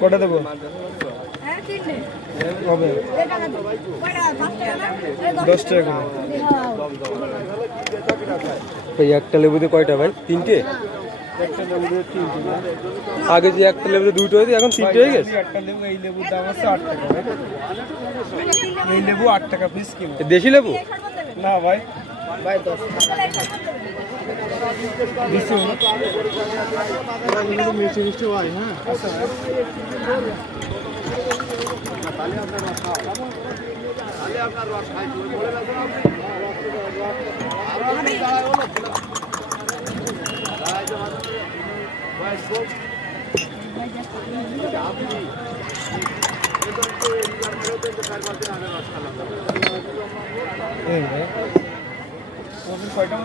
কটা দেবো? হবে 10 টাকা করে। একটা লেবুতে কয়টা ভাই? 3টে? একটা লেবুতে 3টে। আগে যে একটা লেবুতে 2টো হয়েছে, এখন 3টে হয়ে গেছে। একটা লেবু, এই লেবুর দাম আছে 8 টাকা। এই লেবু 8 টাকা পিস কিলো। দেশি লেবু না ভাই, 10 মিষ্টি মিষ্টি হয়। হ্যাঁ কয়টা?